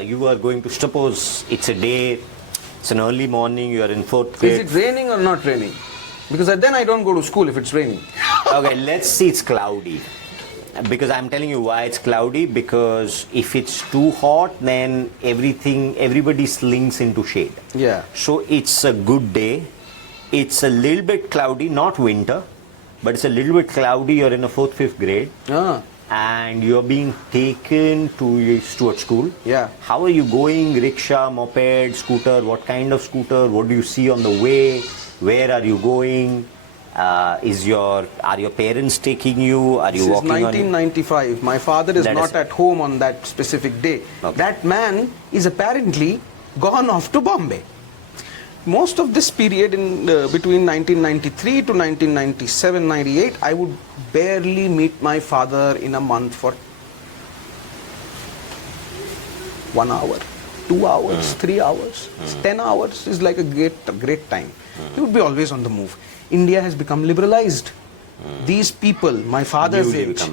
you are going to, suppose it's a day, it's an early morning, you are in 4th grade. Is it raining or not raining? Because then I don't go to school if it's raining. Okay, let's see it's cloudy. Because I'm telling you why it's cloudy, because if it's too hot, then everybody slinks into shade. Yeah. So it's a good day. It's a little bit cloudy, not winter, but it's a little bit cloudy. You're in a 4th, 5th grade. And you're being taken to your Stewart school. Yeah. How are you going? Rickshaw, moped, scooter? What kind of scooter? What do you see on the way? Where are you going? Are your parents taking you? Are you This walking is 1995. My father is not at home on that specific day. Okay. That man is apparently gone off to Bombay. Most of this period in between 1993 to 1997-98, I would barely meet my father in a month for 1 hour, 2 hours, 3 hours, 10 hours is like a great time. He would be always on the move. India has become liberalized. These people, my father's age,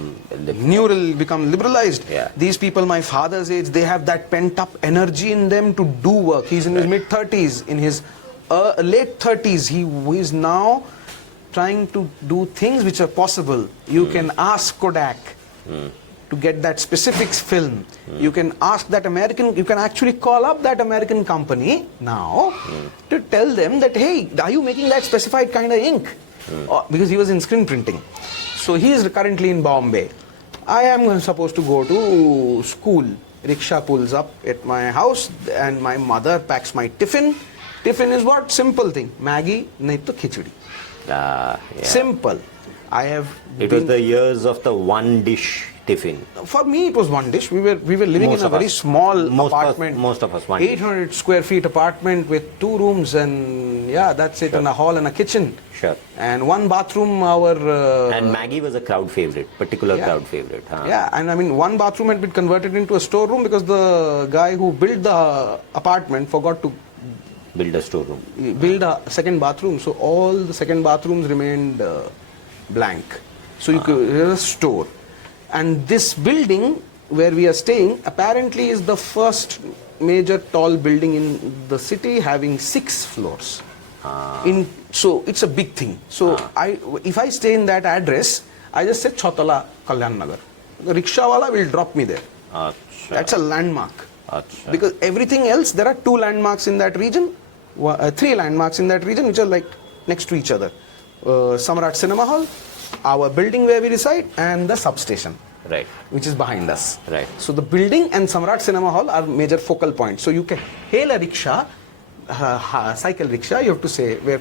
newly become liberalized. Yeah. These people, my father's age, they have that pent-up energy in them to do work. He's in his mid-30s, in his late 30s. He is now trying to do things which are possible. You can ask Cuttack to get that specific film. You can ask that American, you can actually call up that American company now to tell them that, hey, are you making that specified kind of ink? Because he was in screen printing. So he is currently in Bombay. I am supposed to go to school. Rickshaw pulls up at my house and my mother packs my tiffin. Tiffin is what? Simple thing. Maggi, nahi to khichdi. Yeah. Simple. It was the years of the one dish tiffin. For me, it was one dish. We were living in a very small apartment. Most of us, 800 square feet apartment with 2 rooms and that's it, and a hall and a kitchen. Sure. And 1 bathroom. And Maggie was a crowd favorite, crowd favorite. Huh? Yeah, and I mean 1 bathroom had been converted into a storeroom because the guy who built the apartment forgot to build a storeroom. Build a second bathroom. So all the second bathrooms remained blank. So you could, there's a store. And this building where we are staying apparently is the first major tall building in the city, having 6 floors. So it's a big thing. So if I stay in that address, I just say Chotala Kalyan Nagar. The rickshaw wala will drop me there. That's a landmark. Because everything else, there are 2 landmarks in that region, 3 landmarks in that region which are like next to each other. Samrat Cinema Hall, our building where we reside, and the substation, right, which is behind us. Right. So the building and Samrat Cinema Hall are major focal points. So you can hail a rickshaw, cycle rickshaw. You have to say where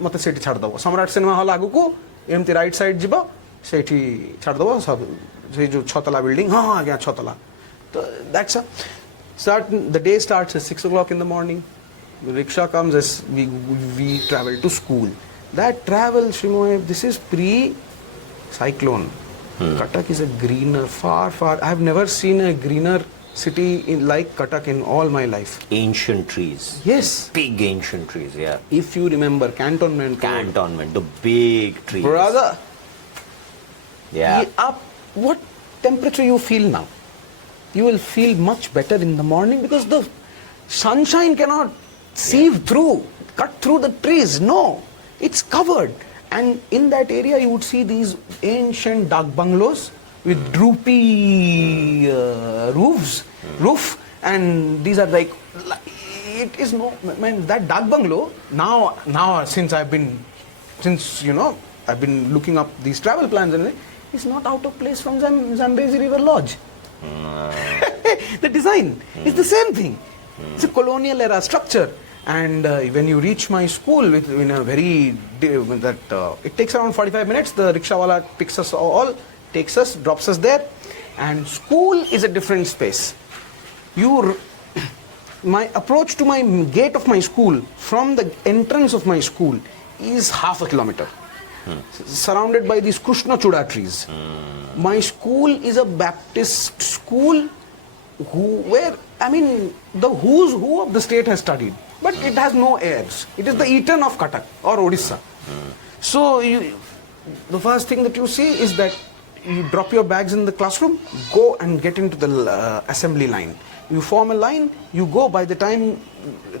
mate seti chhad dabo. Samrat Cinema Hall agu ko emti right side jiba seti chhad dabo. Sab se jo chotala building ha gaya chotala. So that's a start. The day starts at 6 o'clock in the morning. The rickshaw comes as we travel to school. That travel, Shrimoy, this is pre-cyclone. Cuttack is a greener, far. I have never seen a greener city like Cuttack in all my life. Ancient trees. Yes. Big ancient trees, yeah. If you remember, Cantonment, the big trees. Brother. Yeah. What temperature you feel now? You will feel much better in the morning because the sunshine cannot sieve through, cut through the trees. No. It's covered, and in that area you would see these ancient dak bungalows with droopy roof, and these are like it is no man. That dak bungalow now since I've been looking up these travel plans and it's not out of place from Zambezi River Lodge. The design is the same thing. It's a colonial era structure. And when you reach my school, it takes around 45 minutes. The rickshawala picks us all, takes us, drops us there. And school is a different space. My approach to my gate of my school, from the entrance of my school, is half a kilometer. Surrounded by these Krishna Chuda trees. My school is a Baptist school where, the who's who of the state has studied. But it has no heirs. It is the Eton of Cuttack or Odisha. So the first thing that you see is that you drop your bags in the classroom, go and get into the assembly line. You form a line, you go. By the time,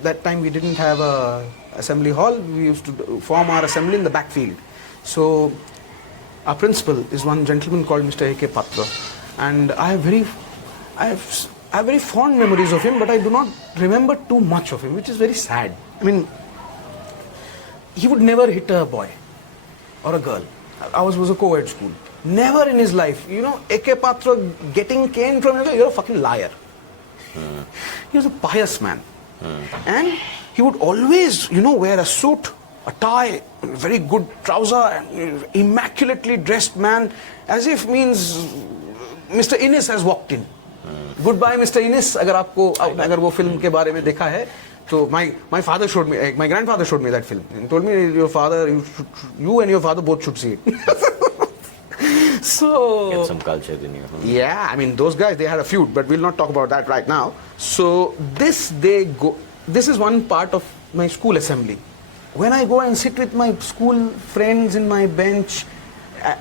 that time we didn't have a assembly hall, we used to form our assembly in the backfield. So our principal is one gentleman called Mr. A.K. Patra, and I have very fond memories of him, but I do not remember too much of him, which is very sad. I mean, he would never hit a boy or a girl. Ours was a co-ed school. Never in his life. You know, A.K. Patra getting caned from him, you're a fucking liar. He was a pious man. And he would always, wear a suit, a tie, very good trouser, and immaculately dressed man, as if means Mr. Innis has walked in. Goodbye, Mr. Innis. अगर वो film के बारे में देखा है, so my grandfather showed me that film and told me you and your father both should see it. So get some culture in you. Yeah, I mean, those guys, they had a feud, but we'll not talk about that right now. So this is one part of my school assembly. When I go and sit with my school friends in my bench,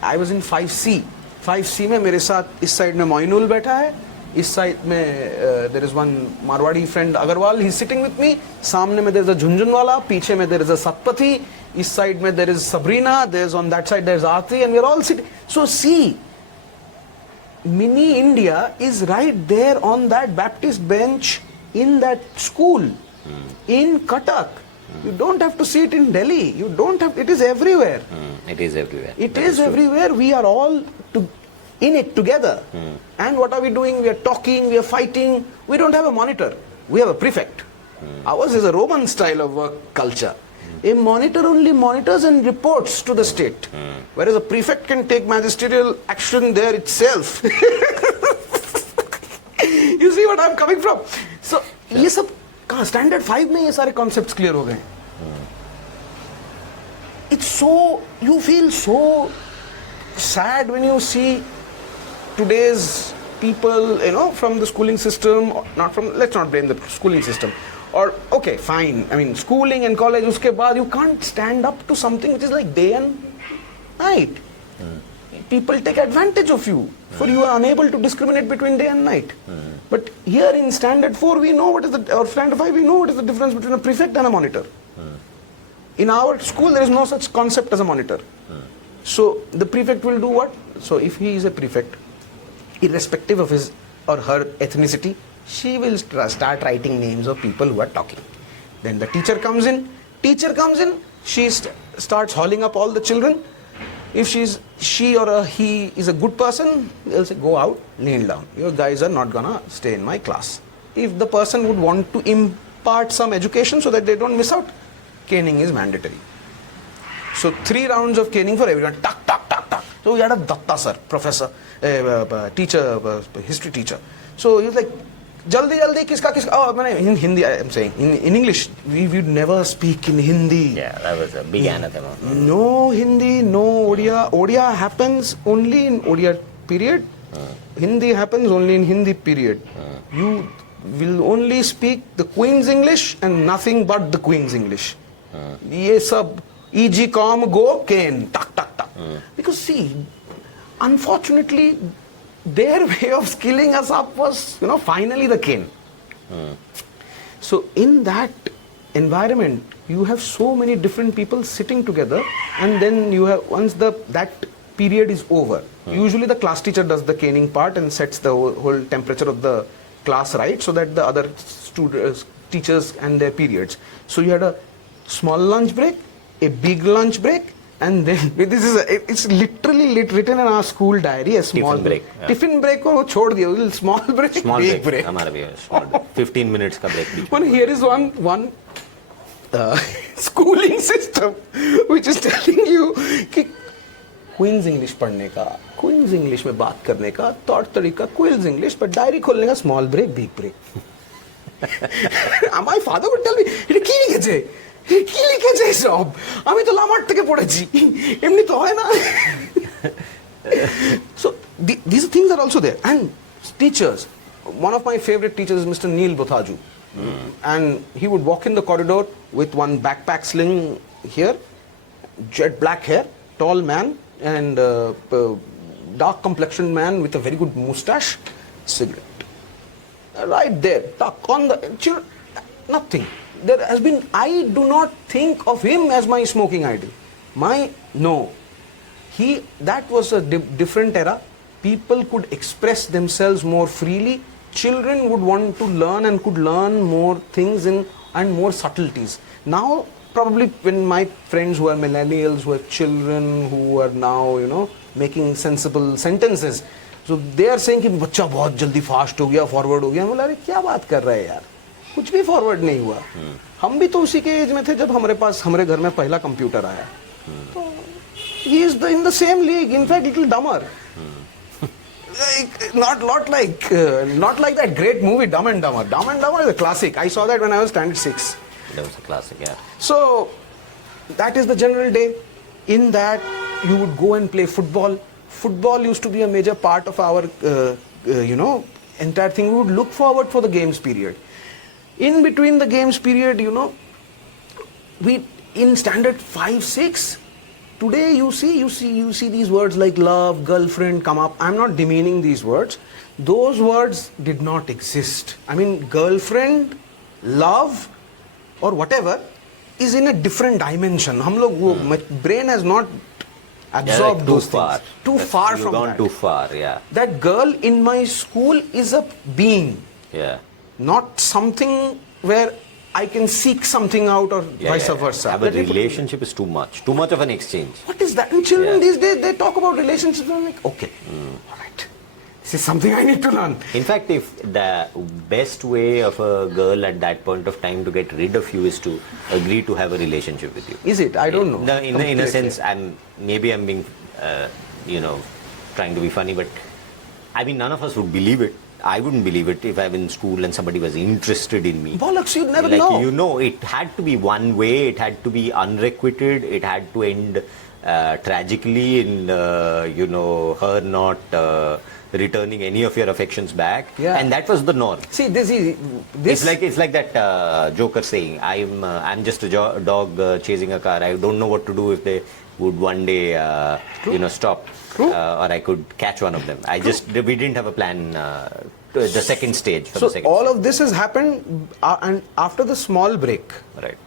I was in 5C. 5C में मेरे साथ इस side में मोइनुल बैठा है, इस side में there is one Marwadi friend Agarwal, he's sitting with me. सामने में there is a Jhunjhunwala, पीछे में there is a Satpathy, इस side में there is Sabrina, there's on that side there's Aarti, and we're all sitting. So see, mini India is right there on that Baptist bench in that school, in Cuttack. You don't have to see it in Delhi. You don't have. It is everywhere. It is everywhere. It is everywhere. We are all in it together. And what are we doing? We are talking. We are fighting. We don't have a monitor. We have a prefect. Ours is a Roman style of work culture. A monitor only monitors and reports to the state, whereas a prefect can take magisterial action there itself. You see what I'm coming from? So, ये सब standard 5 में ये सारे concepts clear हो गए. It's so, you feel so sad when you see today's people, from the schooling system, let's not blame the schooling system. Or, okay, fine, I mean, schooling and college, uske baad, you can't stand up to something which is like day and night. People take advantage of you, for you are unable to discriminate between day and night. But here in standard 4, we know or standard 5, we know what is the difference between a prefect and a monitor. In our school, there is no such concept as a monitor. So, the prefect will do what? So, if he is a prefect, irrespective of his or her ethnicity, she will start writing names of people who are talking. Then the teacher comes in, she starts hauling up all the children. If she or he is a good person, they'll say, go out, kneel down. You guys are not gonna stay in my class. If the person would want to impart some education so that they don't miss out, caning is mandatory. So 3 rounds of caning for everyone. Tuck, tuck, tuck, tuck. So we had a Datta sir, professor, teacher, history teacher. So he was like, Jaldi, kiska. Oh, in Hindi, I am saying. In English, we would never speak in Hindi. Yeah, that was a big anathema. No Hindi, no Odia. Odia happens only in Odia period. Hindi happens only in Hindi period. You will only speak the Queen's English and nothing but the Queen's English. Ye sab, e.g. com, go, cane, tak, tak, tak. Because see, unfortunately, their way of skilling us up was, finally the cane. So in that environment, you have so many different people sitting together, and then you have, once that period is over, usually the class teacher does the caning part and sets the whole temperature of the class right, so that the other students, teachers and their periods. So you had a small lunch break, a big lunch break, and then it's literally written in our school diary, a small tiffin break. Tiffin break ko chhod diya, little small break, big break. हमारा भी है, small break. 15 minutes का break बीच में. But here is one schooling system which is telling you कि Queen's English पढ़ने का, Queen's English में बात करने का, तौर तरीका Queen's English, but diary खोलने का small break, big break. My father would tell me, এটা কি লিখেছে? কি লিখেছে সব? আমি তো লামার থেকে পড়েছি। এমনি তো হয় না। So these things are also there. And teachers, one of my favorite teachers is Mr. Neil Bothaju. And he would walk in the corridor with one backpack sling here, jet black hair, tall man, and dark complexioned man with a very good moustache, cigarette. Right there, tuck on the children, nothing. There has been, I do not think of him as my smoking idol. No. That was a different era. People could express themselves more freely. Children would want to learn and could learn more things and more subtleties. Now, probably when my friends who are millennials, who have children, who are now, making sensible sentences, so they are saying कि बच्चा बहुत जल्दी fast हो गया, forward हो गया. मैं बोला अरे क्या बात कर रहा है यार, कुछ भी फॉरवर्ड नहीं हुआ. हम भी तो उसी के एज में थे जब हमारे घर में पहला कंप्यूटर आया. तो he is in the same league, in fact little dumber. Not like that great movie Dumb and Dumber. Dumb and Dumber is a classic. I saw that when I was standard 6. That was a classic, yeah. So that is the general day. In that you would go and play football. Football used to be a major part of our entire thing. We would look forward for the games period. In between the games period, we in standard 5, 6. Today you see these words like love, girlfriend come up. I'm not demeaning these words. Those words did not exist. I mean, girlfriend, love, or whatever is in a different dimension. My brain has not absorbed those things. Too far from that. You've gone too far, yeah. That girl in my school is a being. Yeah. Not something where I can seek something out or vice versa. But relationship is too much of an exchange. What is that? And children these days, they talk about relationships and I'm like, okay, all right. This is something I need to learn. In fact, if the best way of a girl at that point of time to get rid of you is to agree to have a relationship with you. Is it? I don't know. No, in a sense, I'm being, trying to be funny, but I mean, none of us would believe it. I wouldn't believe it if I was in school and somebody was interested in me. Bollocks, you'd never know. It had to be one way, it had to be unrequited, it had to end tragically in, her not returning any of your affections back. Yeah. And that was the norm. See, It's like that Joker saying, I'm just a dog chasing a car. I don't know what to do if they would one day, stop. Or I could catch one of them. We didn't have a plan, the second stage. So all of this has happened, and after the small break, right,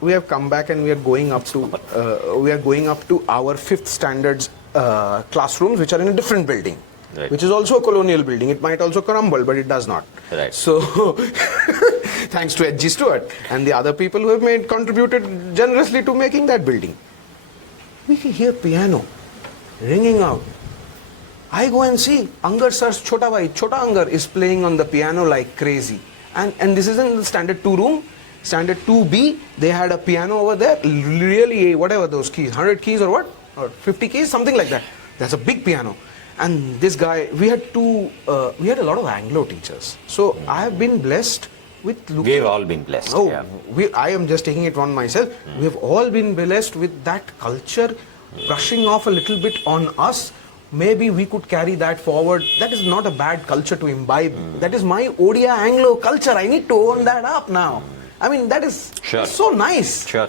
we have come back and we are going up to our 5th standards classrooms, which are in a different building, right, which is also a colonial building. It might also crumble, but it does not. Right. So thanks to H.G. Stewart and the other people who have contributed generously to making that building. We can hear piano ringing out. I go and see Angar sir's Chota Angar is playing on the piano like crazy. And this is in the standard 2 room. Standard 2B, they had a piano over there, really, whatever those keys, 100 keys or what? Or 50 keys, something like that. That's a big piano. And this guy, we had a lot of Anglo teachers. So I have been blessed with looking. We have all been blessed. Oh, yeah. I am just taking it on myself. We have all been blessed with that culture brushing off a little bit on us. Maybe we could carry that forward. That is not a bad culture to imbibe. That is my Odia Anglo culture. I need to own that up now. I mean, that is so nice. Sure.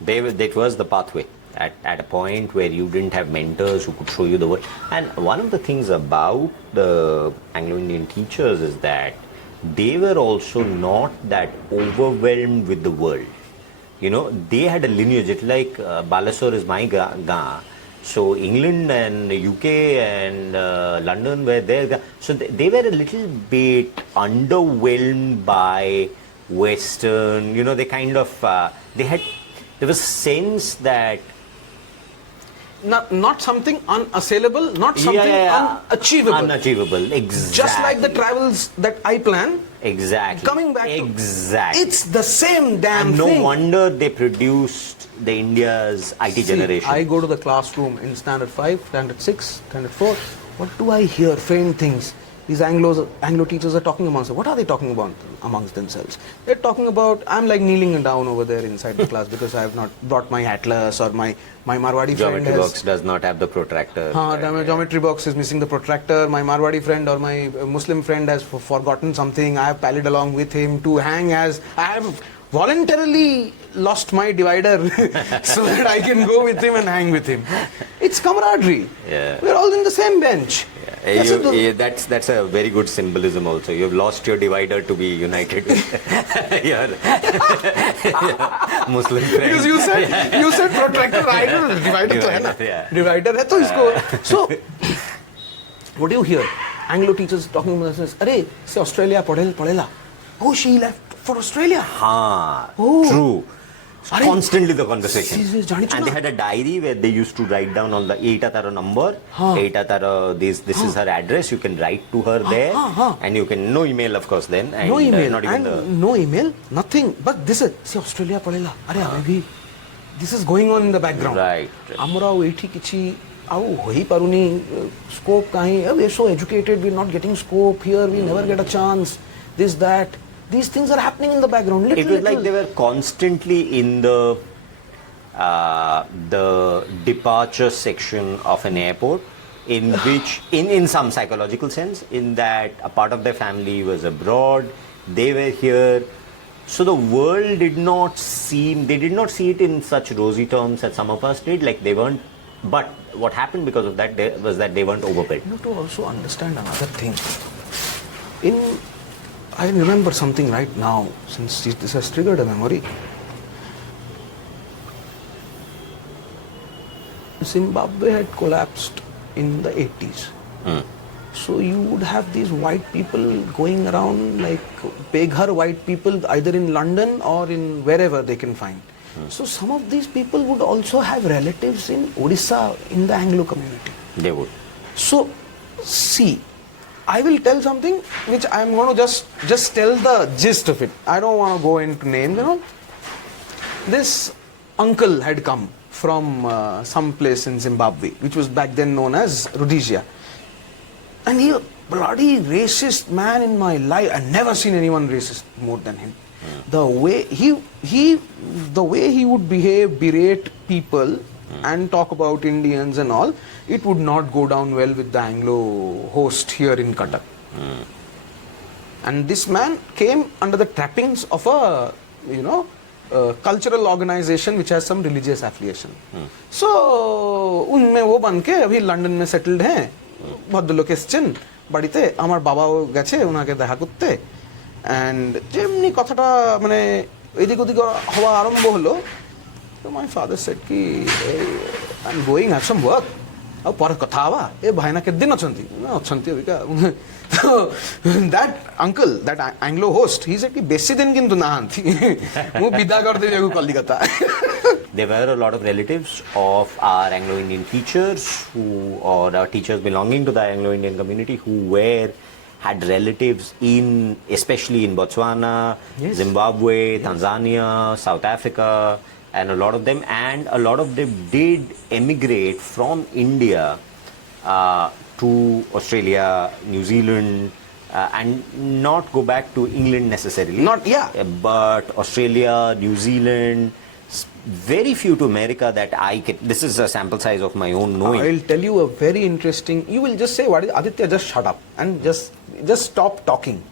That was the pathway. At a point where you didn't have mentors who could show you the world. And one of the things about the Anglo-Indian teachers is that they were also not that overwhelmed with the world. They had a lineage. It's like Balasore is my ga. So England and UK and London were there. So they were a little bit underwhelmed by Western. They kind of there was a sense that not something unassailable, not something unachievable. Unachievable, exactly. Just like the travels that I plan. Exactly. Coming back exactly. It's the same damn thing. thing. No wonder they produced the India's IT generation. I go to the classroom in standard 5, standard 6, standard 4. What do I hear? Faint things. These Anglo teachers are talking amongst them. What are they talking about amongst themselves? They're talking about, I'm like kneeling down over there inside the class because I have not brought my atlas, or my Marwadi friend Geometry box does not have the protractor. My geometry box is missing the protractor. My Marwadi friend or my Muslim friend has forgotten something. I have pallied along with him to hang as I have voluntarily lost my divider so that I can go with him and hang with him. It's camaraderie. Yeah. We're all in the same bench. That's a very good symbolism also. You've lost your divider to be united with your Muslim friends. Because you said protractor, divider तो है ना? Yeah. Divider है तो इसको. So, what do you hear? Anglo teachers talking about this. अरे से Australia पढ़ेला. Oh, she left for Australia. True. Are Constantly the conversation. जानी And they had a diary where they used to write down all the Eitatara number, Eitatara, this is her address, you can write to her there, and you can, no email of course then. And, no email, not even no email, nothing. But this is, see Australia padela, are maybe this is going on in the background. Right. Amra ethi kichi, au hoi paruni, scope kahin, we're so educated, we're not getting scope here, we never get a chance, this, that. These things are happening in the background. It was like they were constantly in the departure section of an airport, in which, in some psychological sense, in that a part of their family was abroad, they were here. So the world they did not see it in such rosy terms as some of us did. Like they weren't. But what happened because of that was that they weren't overbuilt. You have to also understand another thing. I remember something right now, since this has triggered a memory. Zimbabwe had collapsed in the 80s. So you would have these white people going around like beghar white people either in London or in wherever they can find. So some of these people would also have relatives in Odisha in the Anglo community. They would. So see, I will tell something which I am going to just tell the gist of it. I don't want to go into names, you know. This uncle had come from some place in Zimbabwe, which was back then known as Rhodesia. And he, bloody racist man in my life. I've never seen anyone racist more than him. The way he would behave, berate people and talk about Indians and all, it would not go down well with the Anglo host here in Cuttack. And this man came under the trappings of a, cultural organization which has some religious affiliation. So, उनमें वो बन के अभी London में settled हैं, bhadralok Christian बाड़ीते আমার বাবাও গেছে ওনাকে দেখা করতে and যেমনি কথাটা মানে এদিক ওদিক হওয়া আরম্ভ হলো. So my father said ki I'm going, I have some work. ଆଉ ପରେ କଥା ହବା ଏ ଭାଇନା କେତେ ଦିନ ଅଛନ୍ତି ଅଛନ୍ତି ଅବିକା. So that uncle, that Anglo host, he said ki ବେଶୀ ଦିନ କିନ୍ତୁ ନାହାନ୍ତି ମୁଁ ବିଦା କରିଦେବି ଆକୁ Calcutta. There were a lot of relatives of our Anglo-Indian teachers or our teachers belonging to the Anglo-Indian community who had relatives especially in Botswana, yes, Zimbabwe, Tanzania, South Africa, and a lot of them did emigrate from India to Australia, New Zealand, and not go back to England necessarily. But Australia, New Zealand, very few to America that this is a sample size of my own knowing. I will tell you a very interesting, you will just say, what is Aditya, just shut up and just stop talking.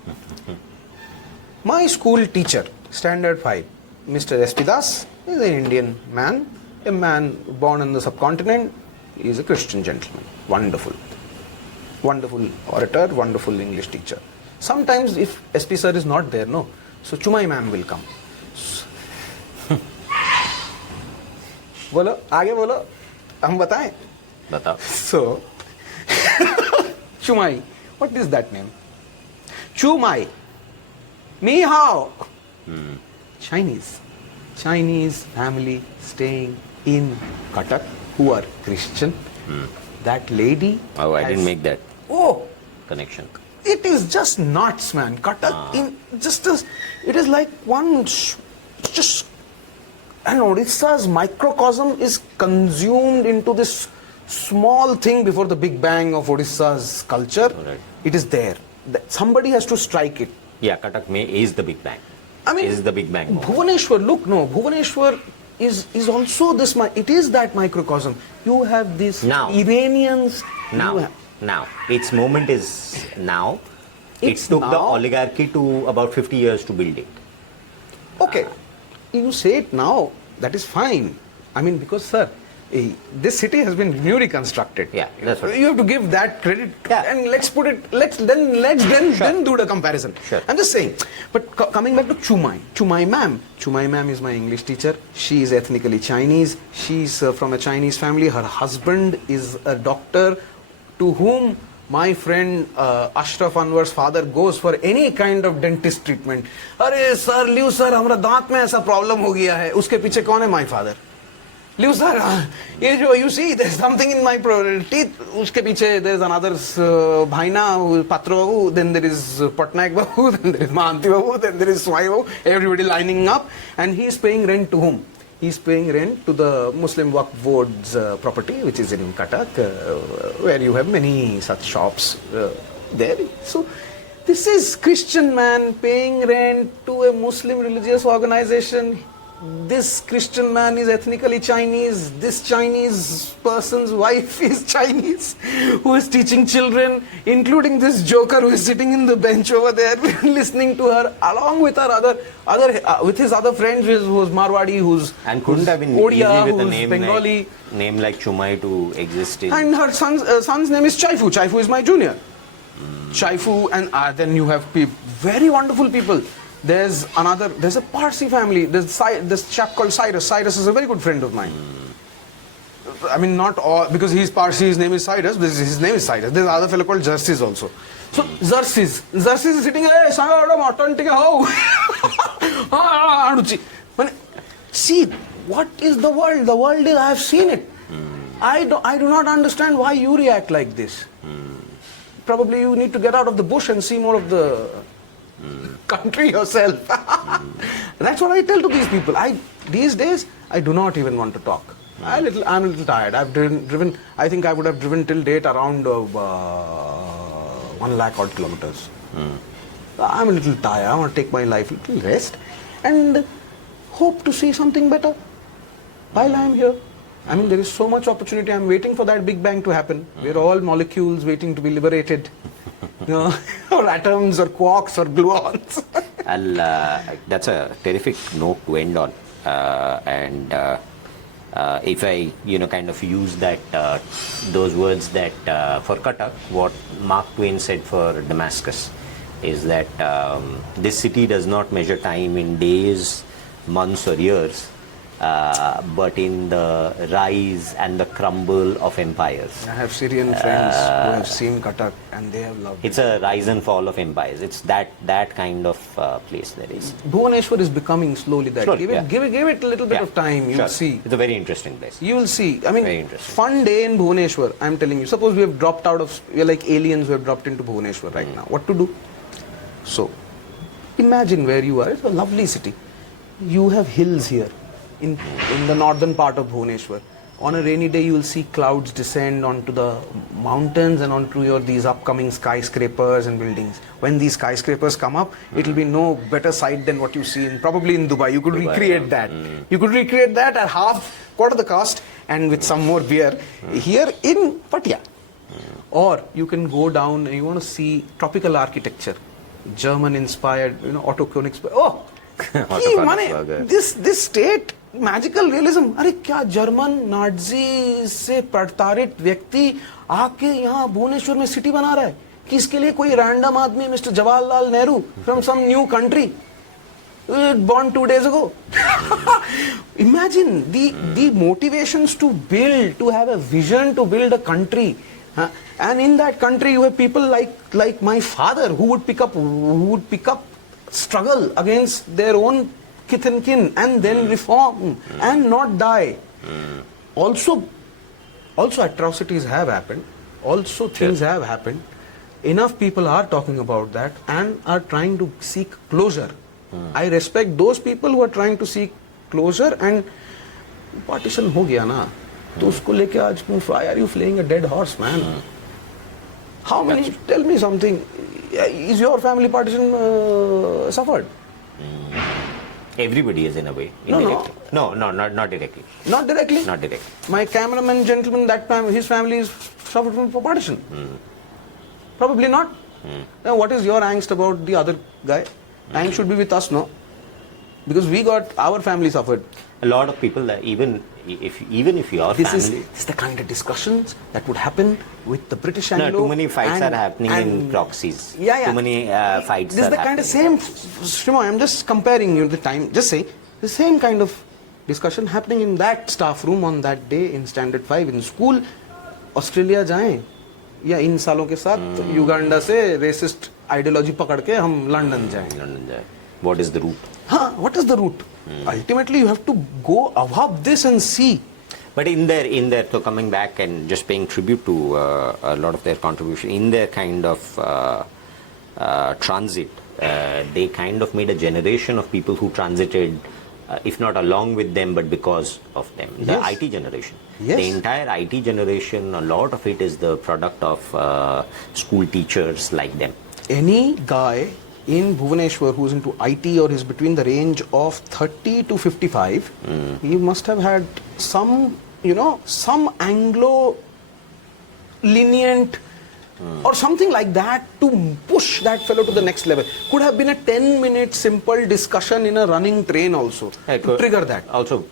My school teacher, standard 5, Mr. S.P. Das, is an Indian man, a man born in the subcontinent. He is a Christian gentleman. Wonderful. Wonderful orator, wonderful English teacher. Sometimes if SP sir is not there, no, so Chumai ma'am will come. बोलो आगे बोलो हम बताएं. बताओ. So Chumai, what is that name? Chumai, ni hao. Chinese family staying in Cuttack who are Christian. That lady. Oh, I didn't make that connection. It is just nuts, man. Cuttack it is like and Odisha's microcosm is consumed into this small thing before the big bang of Odisha's culture. Right. It is there. Somebody has to strike it. Yeah, Cuttack is the big bang. I mean, is the big bang. Bhubaneswar, look, no, Bhubaneswar is also this. It is that microcosm. You have these Iranians. Now, its moment is now. It took the oligarchy to about 50 years to build it. Okay. you say it now, that is fine. I mean, because sir, this city has been newly constructed. Yeah, that's right. You have to give that credit, Yeah. and let's then do the comparison. Sure. I'm just saying. But coming back to Chumai ma'am is my English teacher. She is ethnically Chinese. She's from a Chinese family. Her husband is a doctor, to whom my friend Ashraf Anwar's father goes for any kind of dentist treatment. अरे sir, लियो sir, हमारा दांत में ऐसा problem हो गया है. उसके पीछे कौन है? My father. लियो sir, ये जो you see, there's something in my teeth. उसके पीछे there's another भाईना, Patra babu, then there is Patnaik babu, then there is Mahanti babu, then there is Swai babu. Everybody lining up, and he is paying rent to whom? He's paying rent to the Muslim Waqf Board's property, which is in Cuttack, where you have many such shops there. So, this is Christian man paying rent to a Muslim religious organization. This Christian man is ethnically Chinese. This Chinese person's wife is Chinese, who is teaching children, including this joker who is sitting in the bench over there, listening to her, along with her with his other friends, who's Marwadi, who's and couldn't have been Odia, easy with a who's name Bengali, like Chumai to exist in. and her son's name is Chaifu. Chaifu is my junior. Chaifu, and then you have very wonderful people. There's a Parsi family. There's this chap called Cyrus. Cyrus is a very good friend of mine. I mean, not all, because he's Parsi, his name is Cyrus. His name is Cyrus. There's another fellow called Xerxes also. So, Xerxes is sitting there, see, what is the world? The world is, I have seen it. I do not understand why you react like this. Probably you need to get out of the bush and see more of the country yourself. That's what I tell to these people. These days, I do not even want to talk. I'm a little tired. I've driven, I think I would have driven till date around 1 lakh odd kilometers. I'm a little tired. I want to take my life a little rest and hope to see something better while I'm here. I mean, there is so much opportunity. I'm waiting for that Big Bang to happen. We're all molecules waiting to be liberated. Or atoms, or quarks, or gluons. That's a terrific note to end on. If I, kind of use that, those words that for Cuttack, what Mark Twain said for Damascus is that this city does not measure time in days, months, or years, but in the rise and the crumble of empires. I have Syrian friends who have seen Cuttack and they have loved It's a rise and fall of empires. It's that kind of place there is. Bhubaneswar is becoming slowly that. Slowly, Give it a little bit of time. You'll see. It's a very interesting place. You will see. I mean, Very interesting. fun day in Bhubaneswar. I'm telling you. Suppose we have dropped we're like aliens who have dropped into Bhubaneswar right now. What to do? So, imagine where you are. It's a lovely city. You have hills here. In the northern part of Bhubaneswar. On a rainy day, you will see clouds descend onto the mountains and onto these upcoming skyscrapers and buildings. When these skyscrapers come up, it will be no better sight than what you see probably in Dubai. You could recreate that. You could recreate that at quarter the cost, and with some more beer here in Pattaya. Or you can go down and you want to see tropical architecture, German-inspired, Otto inspired. Oh, this state. Magical realism. अरे क्या German Nazi से प्रताड़ित व्यक्ति आके यहाँ भुवनेश्वर में city बना रहा है कि इसके लिए कोई रैंडम आदमी mister Jawaharlal Nehru from some new country born 2 days ago. Imagine the motivations to build, to have a vision to build a country, and in that country you have people like my father who would pick up struggle against their own kith and kin, and then reform and not die. Also atrocities have happened. Also things have happened. Enough people are talking about that and are trying to seek closure. I respect those people who are trying to seek closure. And partition हो गया ना, तो उसको लेके आज why are you flaying a dead horse, man? How many? Tell me something. Is your family partition suffered? Everybody is in a way. No, not directly. Not directly? Not directly. My cameraman gentleman, his family is suffered from partition. Probably not. Now what is your angst about the other guy? Angst should be with us, no? because we got, our family suffered. A lot of people, that even if your This family... is the kind of discussions that would happen with the British No, Anglo. too many fights are happening in proxies. Yeah. Too many fights This is are the kind of happening. same, Shrima, I'm just comparing you the time, just say, the same kind of discussion happening in that staff room on that day in Standard 5 in school. Australia जाएं या इन सालों के साथ Uganda से racist ideology पकड़ के हम London जाएं. What is the route? हाँ, what is the route? Ultimately, you have to go above this and see. But in their, so coming back and just paying tribute to a lot of their contribution, in their kind of transit, they kind of made a generation of people who transited, if not along with them, but because of them. The Yes. IT generation. Yes. The entire IT generation, a lot of it is the product of school teachers like them. Any guy in Bhubaneswar who's into IT or is between the range of 30 to 55, he must have had some, some Anglo lenient or something like that to push that fellow to the next level. Could have been a 10-minute simple discussion in a running train also to trigger that. Also,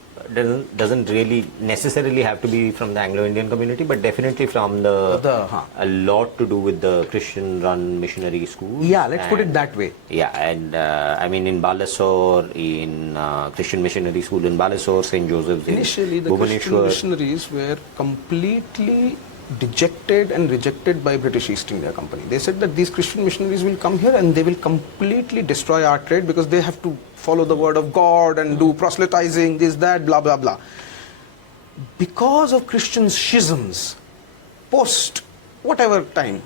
doesn't really necessarily have to be from the Anglo-Indian community, but definitely from a lot to do with the Christian-run missionary schools. Yeah, let's put it that way. Yeah, and I mean in Balasore, in Christian missionary school in Balasore, St. Joseph's Initially, in the Christian Bhubaneswar. missionaries were completely dejected and rejected by British East India Company. They said that these Christian missionaries will come here and they will completely destroy our trade because they have to follow the word of God and do proselytizing, this, that, blah, blah, blah. Because of Christian schisms, post whatever time,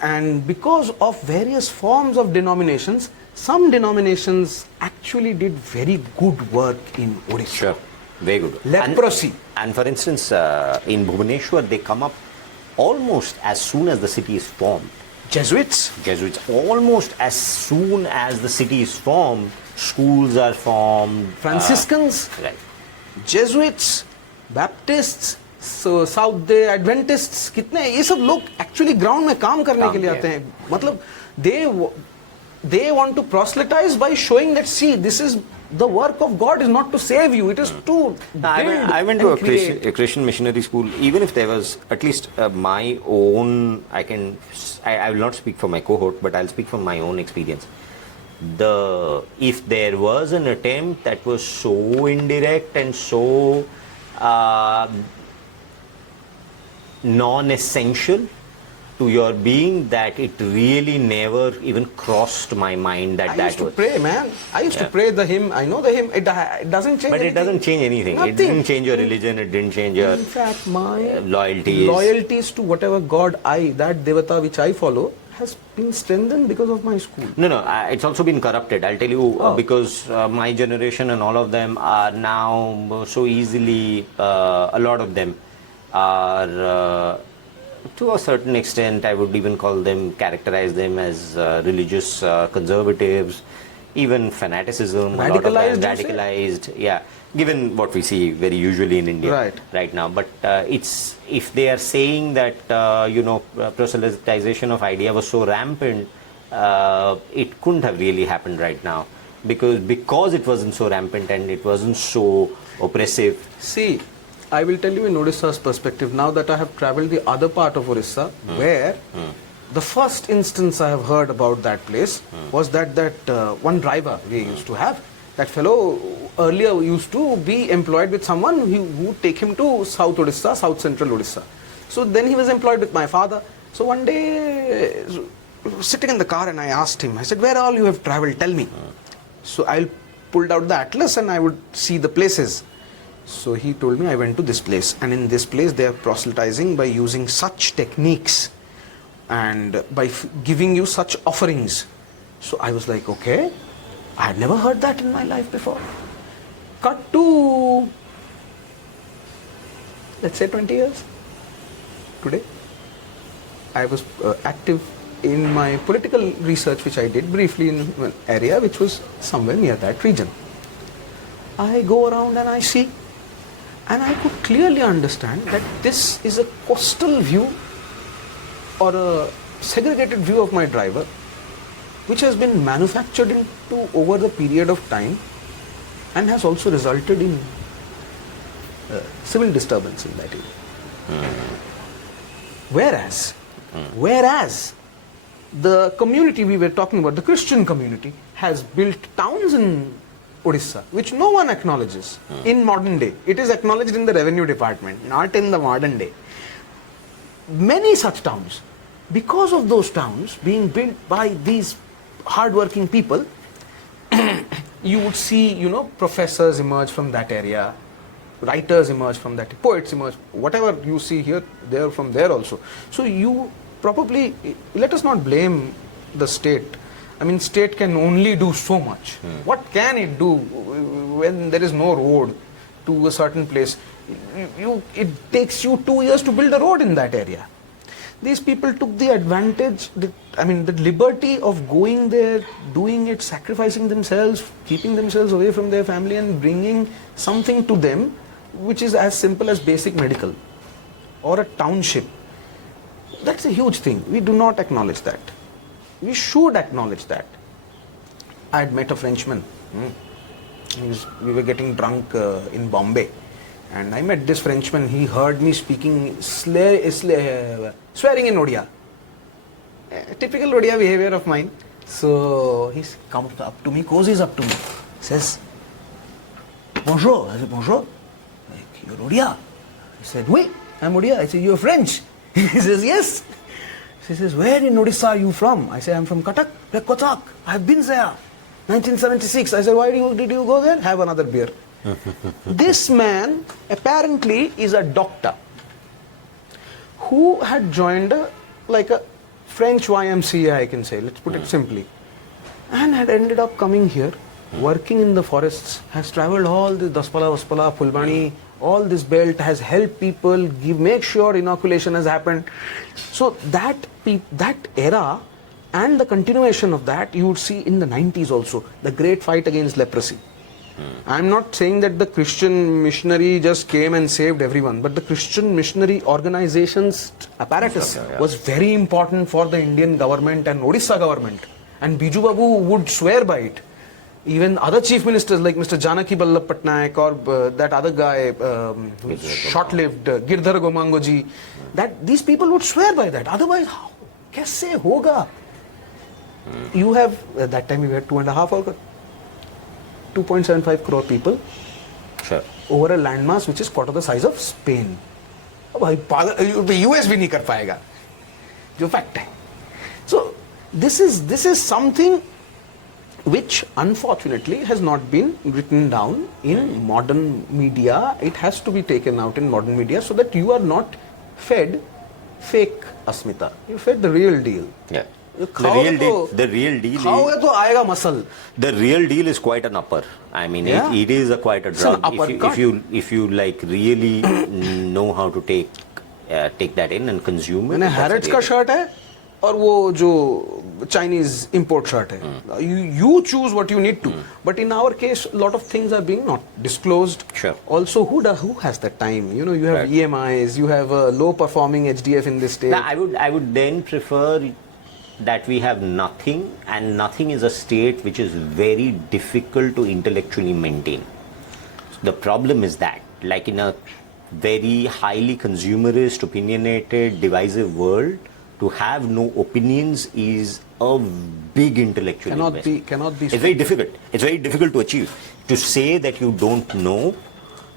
and because of various forms of denominations, some denominations actually did very good work in Odisha. Sure, very good. Leprosy. And for instance, in Bhubaneswar, they come up almost as soon as the city is formed. Jesuits. Almost as soon as the city is formed, schools are formed. Franciscans, Right. Jesuits, Baptists, South Day Adventists, कितने ये सब लोग actually ground में काम करने के लिए आते हैं. मतलब they want to proselytize by showing that, see, this is the work of God is not to save you, it is to build. I went to a Christian missionary school. Even if there was at least my own, I will not speak for my cohort, but I'll speak from my own experience. If there was an attempt that was so indirect and so non-essential to your being that it really never even crossed my mind that I used to pray, man. I used to pray the hymn. I know the hymn. It doesn't change. But anything. it doesn't change anything. Nothing. It didn't change your religion. It didn't change your In fact, my loyalties to whatever God that devata which I follow, has been strengthened because of my school. No, it's also been corrupted. I'll tell you because my generation and all of them are now so easily, a lot of them are, to a certain extent, I would even characterize them as religious conservatives, even fanaticism, radicalized, yeah, given what we see very usually in India right now. But if they are saying that, proselytization of idea was so rampant, it couldn't have really happened right now because it wasn't so rampant and it wasn't so oppressive. See, I will tell you in Odisha's perspective, now that I have travelled the other part of Orissa, where the first instance I have heard about that place was that one driver we used to have, that fellow earlier used to be employed with someone who would take him to South Odisha, South Central Odisha. So then he was employed with my father. So one day, sitting in the car, and I asked him, I said, where all you have travelled, tell me. So I pulled out the atlas and I would see the places. So he told me, I went to this place, and in this place they are proselytizing by using such techniques and by giving you such offerings. So I was like, okay, I had never heard that in my life before. Cut to, let's say 20 years. Today, I was active in my political research, which I did briefly in an area which was somewhere near that region. I go around and I see, and I could clearly understand that this is a coastal view or a segregated view of my driver, which has been manufactured into over the period of time and has also resulted in civil disturbance in that area. Whereas the community we were talking about, the Christian community, has built towns in Odisha, which no one acknowledges in modern day. It is acknowledged in the revenue department, not in the modern day. Many such towns, because of those towns being built by these hard-working people, you would see, professors emerge from that area, writers emerge from that, poets emerge, whatever you see here, they are from there also. So you probably, let us not blame the state. I mean, state can only do so much. What can it do when there is no road to a certain place? It takes you 2 years to build a road in that area. These people took the advantage, the liberty of going there, doing it, sacrificing themselves, keeping themselves away from their family and bringing something to them which is as simple as basic medical or a township. That's a huge thing. We do not acknowledge that. We should acknowledge that. I had met a Frenchman. We were getting drunk in Bombay. And I met this Frenchman. He heard me speaking, swearing in Odia. Typical Odia behavior of mine. So he comes up to me, cozies up to me, says, "Bonjour." I said, "Bonjour." Like, "You're Odia?" I said, "Oui, I'm Odia." I said, "You're French?" He says, "Yes." He says, "Where in Odisha are you from?" I say, "I'm from Cuttack." Like, "Cuttack, I've been there. 1976. I said, "Why did you go there?" "Have another beer." This man apparently is a doctor who had joined a French YMCA, I can say, let's put it simply, and had ended up coming here, working in the forests, has traveled all the Daspala, Vaspala, Fulbani, all this belt, has helped people, make sure inoculation has happened. So that era and the continuation of that you would see in the 90s also, the great fight against leprosy. I'm not saying that the Christian missionary just came and saved everyone, but the Christian missionary organization's apparatus was very important for the Indian government and Odisha government. And Biju Babu would swear by it. Even other chief ministers like Mr. Janaki Ballabh Patnaik or that other guy, short-lived, Girdhar Gomangoji, that these people would swear by that. Otherwise, how? Kaise hoga? You have, at that time we had 2.75 crore people over a landmass which is quarter the size of Spain. US भी नहीं कर पाएगा, जो fact है. So this is something which unfortunately has not been written down in modern media. It has to be taken out in modern media so that you are not fed fake Asmita. You're fed the real deal. Yeah. The real deal is quite an upper. I mean, it is quite a drug. If you like really know how to take that in and consume it. मैंने Harrods का shirt है और वो जो Chinese import shirt है. You choose what you need to. But in our case, a lot of things are being not disclosed. Sure. Also, who has the time? You have EMIs, you have a low performing HDF in this state. Now, I would then prefer that we have nothing, and nothing is a state which is very difficult to intellectually maintain. The problem is that, like in a very highly consumerist, opinionated, divisive world, to have no opinions is a big intellectual investment. Cannot be. It's very difficult. It's very difficult to achieve. To say that you don't know,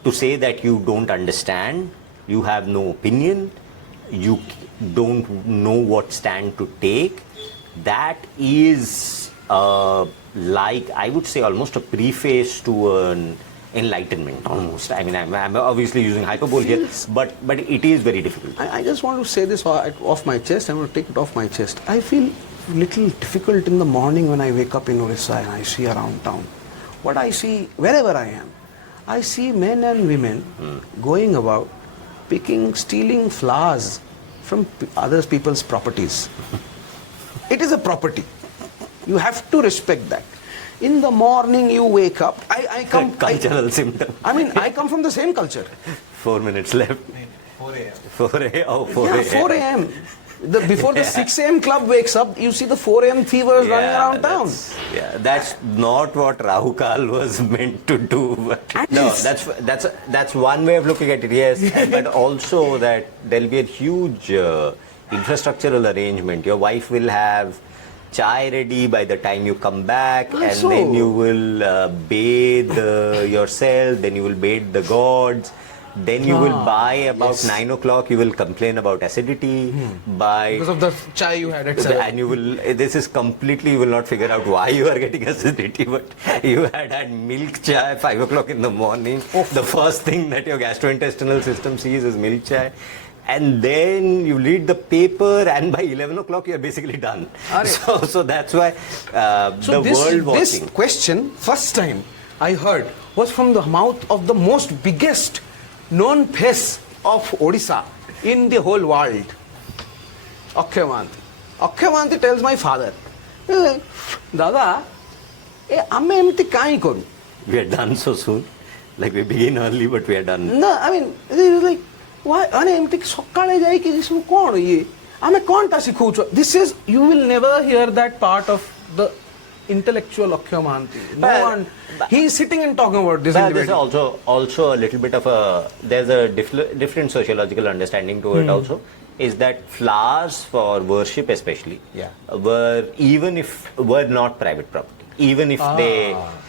to say that you don't understand, you have no opinion, you don't know what stand to take, that is like, I would say, almost a preface to an enlightenment almost. I mean, I'm obviously using hyperbole here, but it is very difficult. I just want to say this off my chest. I want to take it off my chest. I feel a little difficult in the morning when I wake up in Orissa and I see around town. What I see, wherever I am, I see men and women going about, stealing flowers from other people's properties. It is a property. You have to respect that. In the morning you wake up. I come. Cultural symptom. I mean, I come from the same culture. 4 minutes left. 4 a.m. 4 a.m. Oh, 4 Yeah, a.m. 4 a.m. Before the 6 a.m. club wakes up, you see the 4 a.m. fevers running around town. That's not what Rahukal was meant to do. But no, that's one way of looking at it. Yes, but also that there'll be a huge infrastructural arrangement. Your wife will have chai ready by the time you come back, and then you will bathe yourself. Then you will bathe the gods. Then you will buy about 9 o'clock, you will complain about acidity Because of the chai you had at 7. And you will, this is completely, you will not figure out why you are getting acidity, but you had milk chai at 5 o'clock in the morning. The first thing that your gastrointestinal system sees is milk chai. And then you read the paper, and by 11 o'clock you are basically done. So that's why world watching. This question, first time I heard, was from the mouth of the most biggest known face of Odisha in the whole world. Akshay Mahanti. Akshay Mahanti tells my father, Dada, amme emti kai koru? We are done so soon. Like we begin early, but we are done. No, I mean, he was like, why? Ane emti sokkale jaiki disu kon ye? Ame kon ta sikhuchu? This is, you will never hear that part of the intellectual Akshay Mahanti. No one. He is sitting and talking about this. But there's also a little bit of there's a different sociological understanding to it also, is that flowers for worship especially were not private property. Even if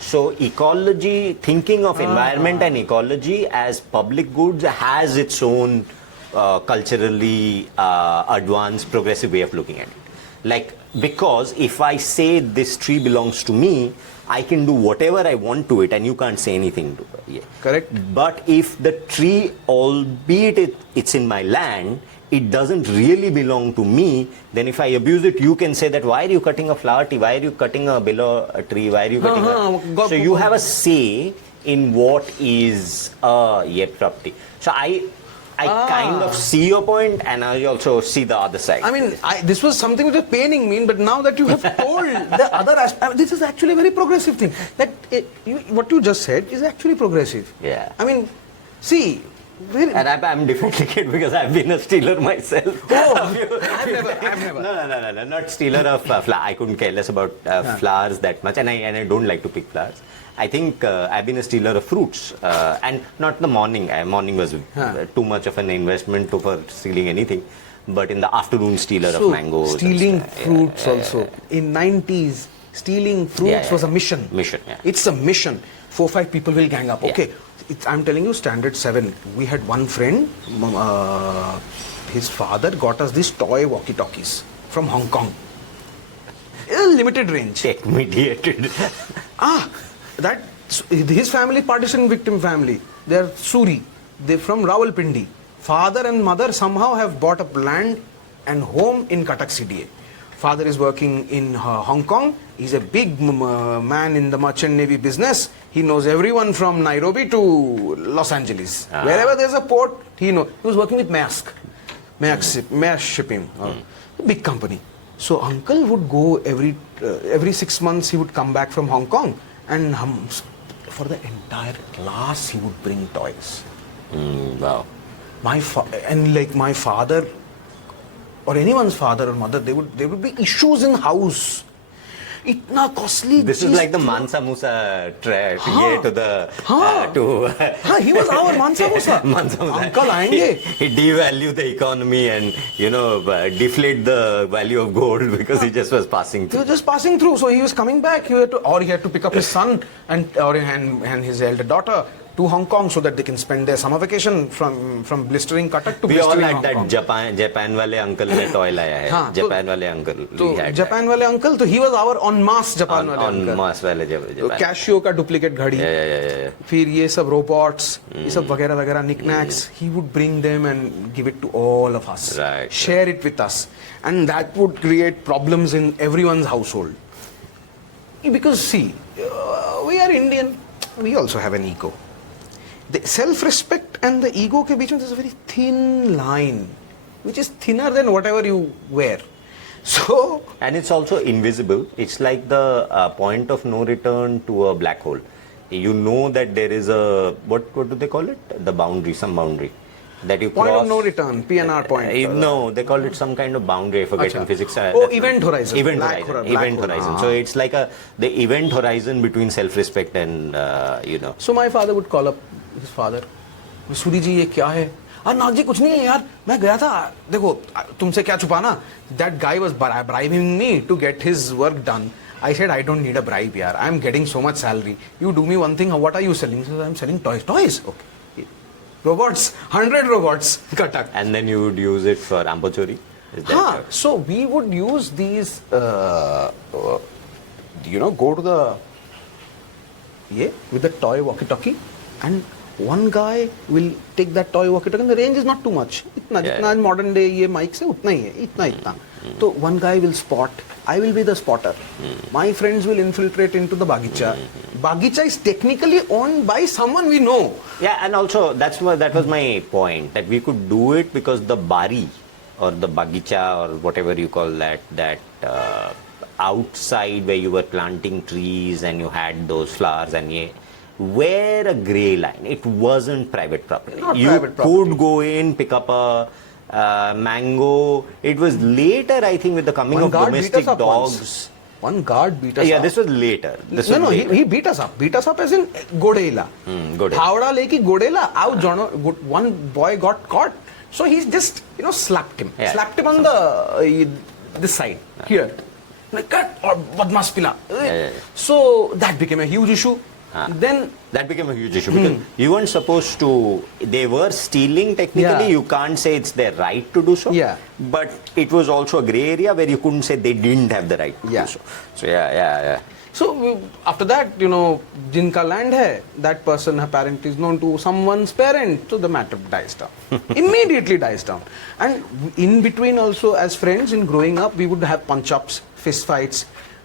so ecology, thinking of environment and ecology as public goods has its own culturally advanced, progressive way of looking at it. Like, because if I say this tree belongs to me, I can do whatever I want to it and you can't say anything to it. Yeah. Correct. But if the tree, albeit it's in my land, it doesn't really belong to me, then if I abuse it, you can say that, why are you cutting a flower tree? Why are you cutting a willow tree? Why are you cutting So you have a say in what is yet property. So I kind of see your point, and I also see the other side. I mean, this was something which was paining me, but now that you have told the other aspect, this is actually a very progressive thing. That what you just said is actually progressive. Yeah. I mean, see. And I'm defending it because I've been a stealer myself. I've never. No, not stealer of flowers. I couldn't care less about flowers that much, and I don't like to pick flowers. I think I've been a stealer of fruits, and not the morning. Morning was too much of an investment for stealing anything. But in the afternoon, stealer of mangoes. Stealing fruits also. In 90s, stealing fruits was a mission. It's a mission. 4-5 people will gang up. Okay. I'm telling you, standard 7. We had one friend, his father got us these toy walkie-talkies from Hong Kong. Limited range. Tech-mediated. His family, partition victim family. They're Suri. They're from Rawalpindi. Father and mother somehow have bought up land and home in Cuttack CDA. Father is working in Hong Kong. He's a big man in the merchant navy business. He knows everyone from Nairobi to Los Angeles. Wherever there's a port, he knows. He was working with Maersk shipping, big company. So uncle would go every 6 months. He would come back from Hong Kong, and for the entire class he would bring toys. Wow. My father, or anyone's father or mother, there would be issues in house. Itna costly. This is like the Mansa Musa to the he was our Mansa Musa. Uncle aayenge. He devalue the economy and deflate the value of gold because he just was passing through. He was just passing through. So he was coming back. He had to pick up his son and his elder daughter to Hong Kong so that they can spend their summer vacation from blistering Cuttack to blistering Hong Kong. We all had that Japan wale uncle ne toy laya hai. Japan wale uncle. Japan wale uncle, so he was our en masse Japan wale uncle. En masse wale Japan. Casio ka duplicate ghadi. फिर ये सब robots, ये सब वगैरह knickknacks, he would bring them and give it to all of us. Right. Share it with us. And that would create problems in everyone's household. Because see, we are Indian, we also have an ego. The self-respect and the ego ke beech mein there's a very thin line, which is thinner than whatever you wear. So, and it's also invisible. It's like the point of no return to a black hole. You know that there is a what do they call it? The boundary, some boundary. that you Point cross. of no return, PNR point. No, they call it some kind of boundary. I forget in physics. Event horizon. Event Black horizon. black Event horizon. So it's like the event horizon between self-respect and So my father would call up his father. Suri जी ये क्या है? नाग जी कुछ नहीं है यार, मैं गया था, देखो तुमसे क्या छुपाना? That guy was bribing me to get his work done. I said I don't need a bribe yaar. I am getting so much salary. You do me one thing. What are you selling? He says I am selling toys. Toys? Okay. Robots. 100 robots. Cuttack. And then you would use it for ambachori? So we would use these. Go to the with the toy walkie-talkie, and one guy will take that toy walkie-talkie, and the range is not too much. इतना जितना modern day ये mic से उतना ही है, इतना. So one guy will spot. I will be the spotter. My friends will infiltrate into the bagicha. Bagicha is technically owned by someone we know. Yeah, and also that was my point, that we could do it because the bari or the bagicha or whatever you call that outside where you were planting trees and you had those flowers and were a grey line. It wasn't private property. You could go in, pick up a mango. It was later, I think, with the coming of domestic dogs. One guard beat us up. Yeah, this was later. He beat us up. Beat us up as in Godela. Howrah Leki Godela. One boy got caught. So he just, slapped him. Yeah. Slapped him on this side. Here. Like, cut or badmas pila. So that became a huge issue. Then that became a huge issue because you weren't supposed to. They were stealing technically. Yeah. You can't say it's their right to do so. Yeah. But it was also a grey area where you couldn't say they didn't have the right to do so. So yeah. So after that, jinka land hai, that person apparently is known to someone's parent, so the matter dies down. Immediately dies down. And in between also, as friends in growing up, we would have punch-ups, fist fights,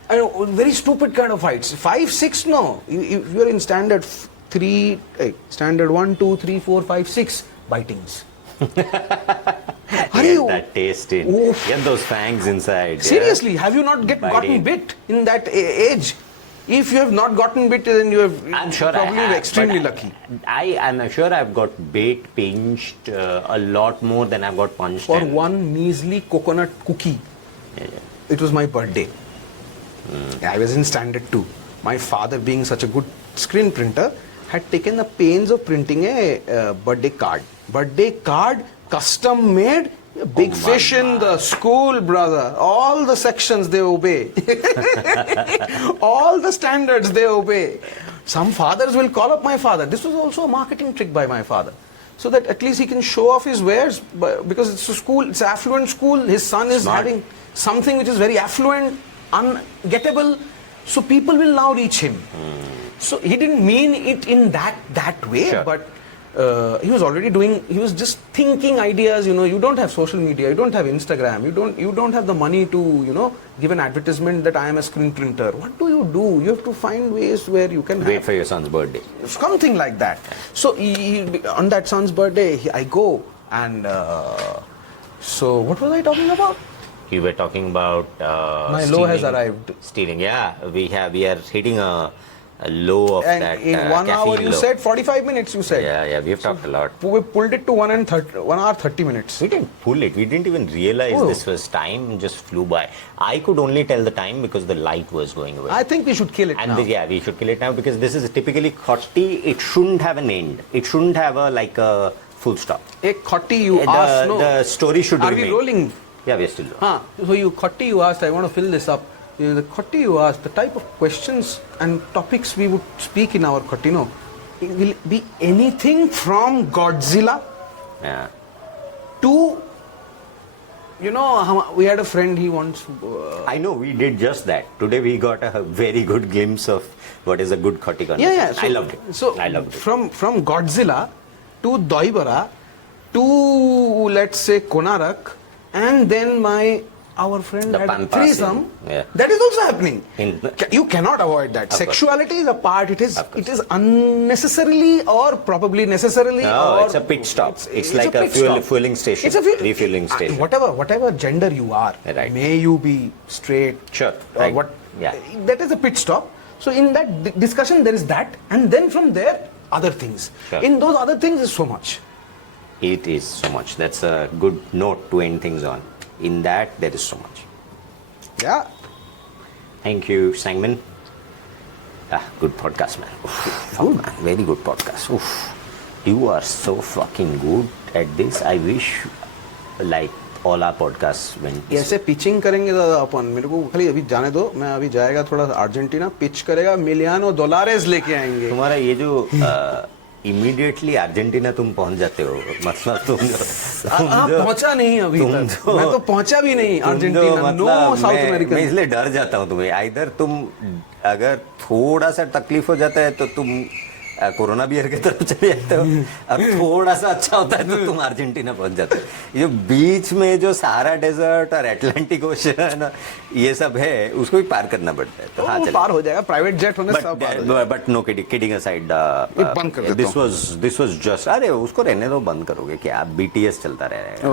very stupid kind of fights. 5, 6, no. If you're in standard 3, standard 1, 2, 3, 4, 5, 6, bitings. Get that taste in. Oof. Get those fangs inside. Seriously, have you not gotten bit in that age? If you have not gotten bit, then you have probably extremely lucky. I'm sure I've got bit, pinched a lot more than I've got punched. For one measly coconut cookie. It was my birthday. I was in standard 2. My father, being such a good screen printer, had taken the pains of printing a birthday card. Birthday card, custom made, big fish in the school, brother. All the sections they obey. All the standards they obey. Some fathers will call up my father. This was also a marketing trick by my father. So that at least he can show off his wares, because it's a school, it's an affluent school. His son is having something which is very affluent, ungettable. So people will now reach him. So he didn't mean it in that way, but he was already he was just thinking ideas. You don't have social media, you don't have Instagram, you don't have the money to give an advertisement that I am a screen printer. What do? You have to find ways where you can wait for your son's birthday, something like that. So on that son's birthday, I go and so what was I talking about? You were talking about my low has arrived. Stealing, yeah. We are hitting a low of and that. In 1 hour, you said 45 minutes. You said. Yeah. We've talked a lot. We pulled it to 1 hour 30 minutes. We didn't pull it. We didn't even realize this was time. Just flew by. I could only tell the time because the light was going away. I think we should kill it now. We should kill it now because this is typically Khatti. It shouldn't have an end. It shouldn't have a full stop. A Khatti, you asked. No. The story should remain. Are we rolling? Yeah, we're still rolling. So Khatti, you asked. I want to fill this up. The Khatti you asked, the type of questions and topics we would speak in our Khatti, it will be anything from Godzilla to, we had a friend, he wants... I know, we did just that. Today we got a very good glimpse of what is a good Khatti conversation. Yeah. So, I loved it. So I loved it. From Godzilla to Doibara to, let's say, Konarak, and then our friend had a threesome. That is also happening. You cannot avoid that. Sexuality is a part. It is unnecessarily or probably necessarily. No, it's a pit stop. It's like a fueling station. It's a refueling station. Whatever gender you are, may you be straight, sure, that is a pit stop. So in that discussion there is that, and then from there other things. Sure. In those other things is so much. It is so much. That's a good note to end things on. In that, there is so much. Yeah. Thank you, Sangman. Good podcast, man. Fuck, man. Very good podcast. Oof. You are so fucking good at this. I wish, like, all our podcasts went. ऐसे pitching करेंगे दादा अपन, मेरे को खाली अभी जाने दो, मैं अभी जाएगा थोड़ा अर्जेंटीना, पिच करेगा, मिलियनो डॉलर्स लेके आएंगे. तुम्हारा ये जो इमीडिएटली अर्जेंटीना तुम पहुंच जाते हो, मतलब तुम पहुंचा नहीं अभी तक, मैं तो पहुंचा भी नहीं अर्जेंटीना, नो साउथ अमेरिका. मैं इसलिए डर जाता हूँ तुम्हें. आइदर तुम अगर थोड़ा सा तकलीफ हो जाता है तो तुम कोरोना बियर की तरफ चले जाते हो, और थोड़ा सा अच्छा होता है तो तुम अर्जेंटीना पहुंच जाते हो. ये बीच में जो सहारा डेजर्ट और अटलांटिक ओशन ये सब है, उसको भी पार करना पड़ता है. तो हाँ, पार हो जाएगा, प्राइवेट जेट होने से पार हो जाएगा. But no kidding aside, this was just, अरे उसको रहने दो, बंद करोगे क्या? BTS चलता रहेगा.